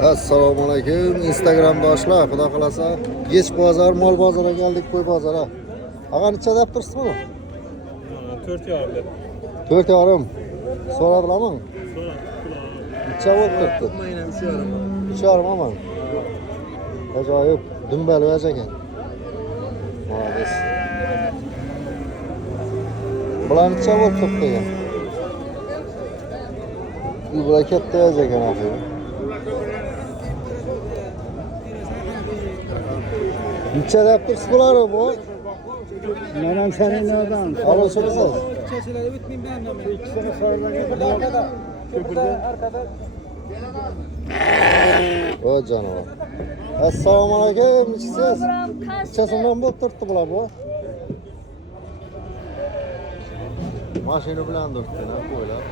Assalomu alaykum. Instagram do'stlar, xudo xolasa, Geç bozor, mol bozoriga keldik, qo'y bozori. Ag'a necha deb turibsizmi? 4,5 deb. 4,5. So'ra bilaman. So'ra. Necha bo'lib turibdi? Mayna 3,5. 3,5 aman. Ajoyib, dumbal vaz ekan. Молодец. Bular necha bo'lib turibdi ekan? Bular katta vaz ekan axir. Necha deb turibsiz bularni bu? Manam senin adam. Alışırız. İçeçileri bitmeyeyim ben de. İkisini sarılarak. Burada arkada. Burada arkada. O canavar. Assalomu alaykum. Nechisiz? Nechasidan bo'lib turibdi bular bu? Mashina bilan turibdi, na qo'ylar.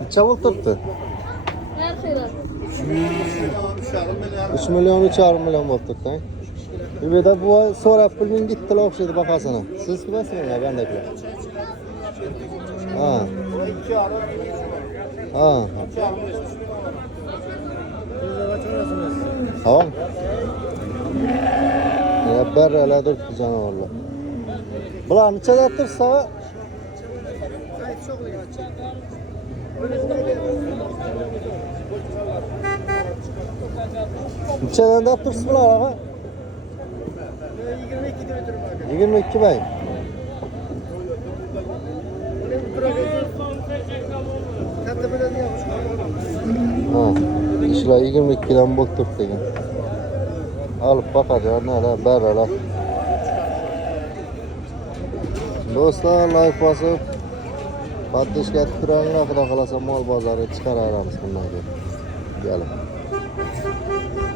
Necha bo'lib turibdi? 3 million 3,5 million bo'lib turibdi. Bu yerda bu so'rab pulning gittilar o'xshaydi bahosini. Siz kimsizlar bandaklar? Ha. Ha. Tamam. Ya berrala turibdi janovorlar. Bular necha deb tursa? Nechadan deb tursiz bular og'a? 22 bay. Ha, ishlar 22 dan bo'lib turibdi ekan. Olib boqadi, ana baralar. Do'stlar, like bosib, podpishka qilib turanglar, xudo xolasa mol bozoriga chiqaramiz bundan keyin. Kelin.